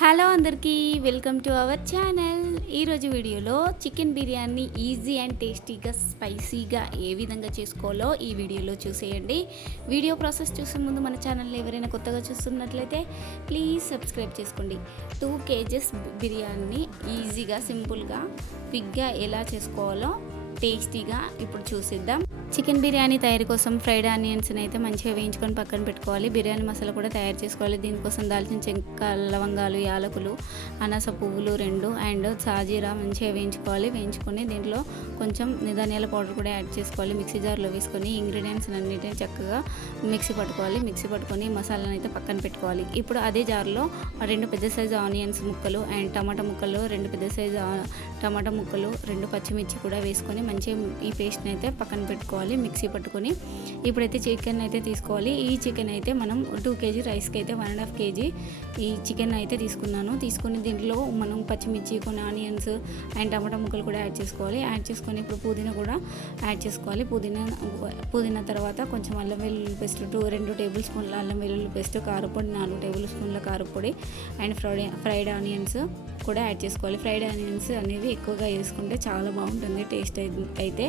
Hello అందరికీ welcome to our channel. ఈరోజు వీడియోలో చికెన్ బిర్యానీ ఈజీ అండ్ టేస్టీగా స్పైసీగా ఏ విధంగా చేసుకోవాలో ఈ వీడియోలో చూసేయండి. వీడియో ప్రాసెస్ చూసే ముందు మన ఛానల్ని ఎవరైనా కొత్తగా చూస్తున్నట్లయితే ప్లీజ్ సబ్స్క్రైబ్ చేసుకోండి. 2 kgs బిర్యానీ ఈజీగా సింపుల్గా క్విక్గా ఎలా చేసుకోవాలో టేస్టీగా ఇప్పుడు చూసిద్దాం. చికెన్ బిర్యానీ తయారీ కోసం ఫ్రైడ్ ఆనియన్స్ని అయితే మంచిగా వేయించుకొని పక్కన పెట్టుకోవాలి. బిర్యానీ మసాలా కూడా తయారు చేసుకోవాలి. దీనికోసం దాల్చిన చెక్క, లవంగాలు, యాలకులు, అనాస పువ్వులు 2 అండ్ సాజీరా మంచిగా వేయించుకోవాలి. వేయించుకొని దీంట్లో కొంచెం ధనియాల పౌడర్ కూడా యాడ్ చేసుకోవాలి. మిక్సీ జార్లో వేసుకొని ఇంగ్రీడియంట్స్ అన్నిటిని చక్కగా మిక్సీ పట్టుకొని మసాలాను అయితే పక్కన పెట్టుకోవాలి. ఇప్పుడు అదే జార్లో 2 పెద్ద సైజు ఆనియన్స్ ముక్కలు అండ్ టమాటా ముక్కలు, 2 పెద్ద సైజు టమాటా ముక్కలు, 2 పచ్చిమిర్చి కూడా వేసుకొని మంచిగా ఈ పేస్ట్ని అయితే పక్కన పెట్టుకోవాలి. మిక్సీ పట్టుకొని ఇప్పుడైతే చికెన్ అయితే తీసుకోవాలి. ఈ చికెన్ అయితే మనం 2 kg రైస్కి అయితే 1.5 kg ఈ చికెన్ అయితే తీసుకుని దీంట్లో మనం పచ్చిమిర్చి, కొన్ని ఆనియన్స్ అండ్ టమాటా ముక్కలు కూడా యాడ్ చేసుకొని ఇప్పుడు పుదీనా కూడా యాడ్ చేసుకోవాలి. పుదీనా తర్వాత కొంచెం అల్లం వెల్లుల్లి పేస్ట్ 2 టేబుల్ స్పూన్ల అల్లం వెల్లుల్లి పేస్ట్, కారపొడి 4 టేబుల్ స్పూన్ల కారపొడి అండ్ ఫ్రైడ్ ఆనియన్స్ కూడా యాడ్ చేసుకోవాలి. ఫ్రైడ్ ఆనియన్స్ అనేవి ఎక్కువగా వేసుకుంటే చాలా బాగుంటుంది టేస్ట్ అయితే.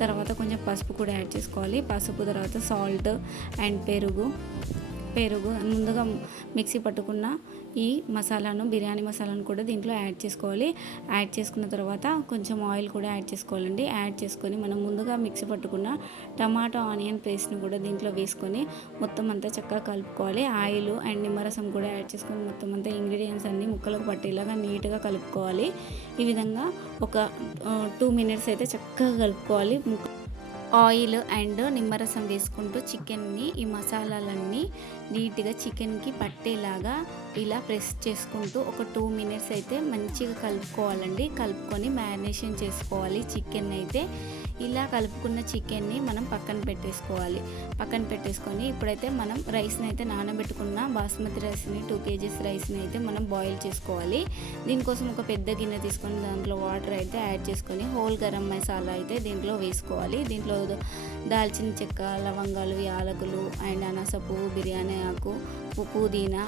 తర్వాత కొంచెం పసుపు కూడా యాడ్ చేసుకోవాలి. పసుపు తర్వాత సాల్ట్ అండ్ పెరుగు ముందుగా మిక్సీ పట్టుకున్న ఈ బిర్యానీ మసాలాను కూడా దీంట్లో యాడ్ చేసుకోవాలి. యాడ్ చేసుకున్న తర్వాత కొంచెం ఆయిల్ కూడా యాడ్ చేసుకోవాలండి. యాడ్ చేసుకొని మనం ముందుగా మిక్సీ పట్టుకున్న టమాటో ఆనియన్ పేస్ట్ని కూడా దీంట్లో వేసుకొని మొత్తం అంతా చక్కగా కలుపుకోవాలి. ఆయిల్ అండ్ నిమ్మరసం కూడా యాడ్ చేసుకొని మొత్తం అంతా ఇంగ్రీడియంట్స్ అన్నీ ముక్కలకు పట్టేలాగా నీట్గా కలుపుకోవాలి. ఈ విధంగా ఒక 2 minutes అయితే చక్కగా కలుపుకోవాలి. ఆయిల్ అండ్ నిమ్మరసం వేసుకుంటూ చికెన్ని ఈ మసాలాలన్నీ నీట్గా చికెన్కి పట్టేలాగా ఇలా ప్రెస్ చేసుకుంటూ ఒక 2 minutes అయితే మంచిగా కలుపుకోవాలండి. కలుపుకొని మ్యారినేషన్ చేసుకోవాలి. చికెన్ అయితే ఇలా కలుపుకున్న చికెన్ని మనం పక్కన పెట్టేసుకొని ఇప్పుడైతే మనం రైస్ని అయితే నానబెట్టుకున్న బాస్మతి రైస్ని 2 kgs రైస్ని అయితే మనం బాయిల్ చేసుకోవాలి. దీనికోసం ఒక పెద్ద గిన్నె తీసుకొని దాంట్లో వాటర్ అయితే యాడ్ చేసుకొని హోల్ గరం మసాలా అయితే దీంట్లో వేసుకోవాలి. దీంట్లో దాల్చిన చెక్క, లవంగాలు, యాలకులు అండ్ అనాస పువ్వు, బిర్యానీ ఆకు, పుదీనా,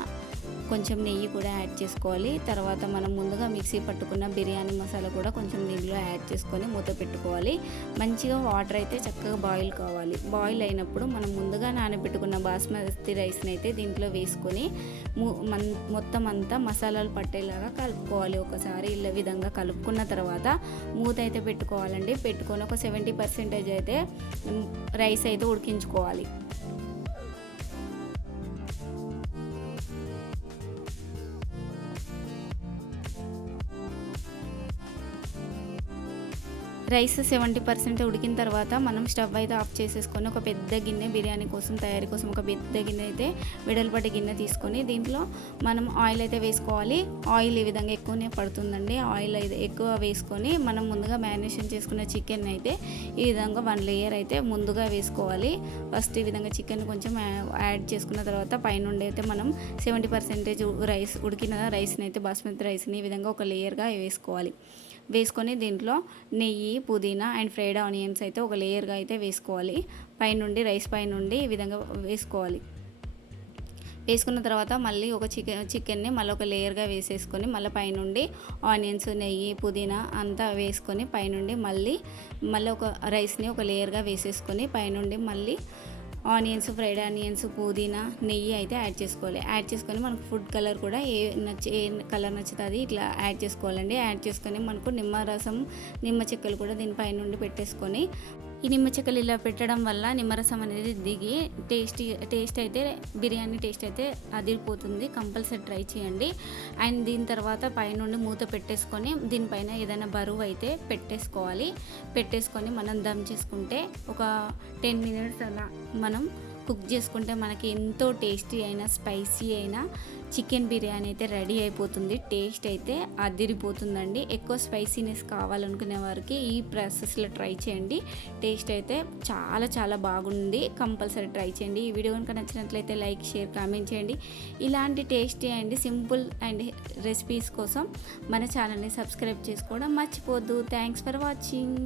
కొంచెం నెయ్యి కూడా యాడ్ చేసుకోవాలి. తర్వాత మనం ముందుగా మిక్సీ పట్టుకున్న బిర్యానీ మసాలా కూడా కొంచెం దీంట్లో యాడ్ చేసుకొని మూత పెట్టుకోవాలి. మంచిగా వాటర్ అయితే చక్కగా బాయిల్ కావాలి. బాయిల్ అయినప్పుడు మనం ముందుగా నానబెట్టుకున్న బాస్మతి రైస్ని అయితే దీంట్లో వేసుకొని మొత్తం అంతా మసాలాలు పట్టేలాగా కలుపుకోవాలి. ఒకసారి ఇలా విధంగా కలుపుకున్న తర్వాత మూత అయితే పెట్టుకోవాలండి. పెట్టుకొని ఒక 70% అయితే రైస్ అయితే ఉడికించుకోవాలి. రైస్ 70% ఉడికిన తర్వాత మనం స్టవ్ అయితే ఆఫ్ చేసేసుకొని ఒక పెద్ద గిన్నె బిర్యానీ కోసం తయారీ కోసం ఒక పెద్ద గిన్నె అయితే వెడల్పాటి గిన్నె తీసుకొని దీంట్లో మనం ఆయిల్ అయితే వేసుకోవాలి. ఆయిల్ ఈ విధంగా ఎక్కువనే పడుతుందండి. ఆయిల్ అయితే ఎక్కువ వేసుకొని మనం ముందుగా మ్యారినేషన్ చేసుకున్న చికెన్ అయితే ఈ విధంగా 1 layer అయితే ముందుగా వేసుకోవాలి. ఫస్ట్ ఈ విధంగా చికెన్ కొంచెం యాడ్ చేసుకున్న తర్వాత పైనుండి అయితే మనం 70% రైస్ ఉడికిన రైస్ని అయితే బాస్మతి రైస్ని ఈ విధంగా ఒక లేయర్గా వేసుకొని దీంట్లో నెయ్యి, పుదీనా అండ్ ఫ్రైడ్ ఆనియన్స్ అయితే ఒక లేయర్గా అయితే వేసుకోవాలి. రైస్ పైనుండి ఈ విధంగా వేసుకున్న తర్వాత మళ్ళీ ఒక చికెన్ని మళ్ళీ ఒక లేయర్గా వేసేసుకొని మళ్ళీ పైనుండి ఆనియన్స్, నెయ్యి, పుదీనా అంతా వేసుకొని పైనుండి మళ్ళీ ఒక రైస్ని ఒక లేయర్గా వేసేసుకొని పైనుండి మళ్ళీ ఫ్రైడ్ ఆనియన్స్, పుదీనా, నెయ్యి అయితే యాడ్ చేసుకోవాలి. యాడ్ చేసుకొని మనకు ఫుడ్ కలర్ కూడా ఏ కలర్ నచ్చుతుంది ఇట్లా యాడ్ చేసుకోవాలండి. యాడ్ చేసుకొని మనకు నిమ్మ చెక్కలు కూడా దీనిపై నుండి పెట్టేసుకొని ఈ నిమ్మ చెక్కలు ఇలా పెట్టడం వల్ల నిమ్మరసం అనేది దిగి టేస్ట్ అయితే బిర్యానీ టేస్ట్ అయితే అదిరిపోతుంది. కంపల్సరీ ట్రై చేయండి. అండ్ దీని తర్వాత పైనుండి మూత పెట్టేసుకొని దీనిపైన ఏదైనా బరువు అయితే పెట్టేసుకొని మనం దమ్ చేసుకుంటే ఒక 10 minutes అలా మనం కుక్ చేసుకుంటే మనకి ఎంతో టేస్టీ అయినా స్పైసీ అయినా చికెన్ బిర్యానీ అయితే రెడీ అయిపోతుంది. టేస్ట్ అయితే అదిరిపోతుందండి. ఎక్కువ స్పైసీనెస్ కావాలనుకునే వారికి ఈ ప్రాసెస్లో ట్రై చేయండి. టేస్ట్ అయితే చాలా చాలా బాగుంది. కంపల్సరీ ట్రై చేయండి. ఈ వీడియో కనుక నచ్చినట్లయితే లైక్, షేర్, కామెంట్ చేయండి. ఇలాంటి tasty and simple and recipes కోసం మన ఛానల్ని సబ్స్క్రైబ్ చేసుకోవడం మర్చిపోద్దు. Thanks for watching.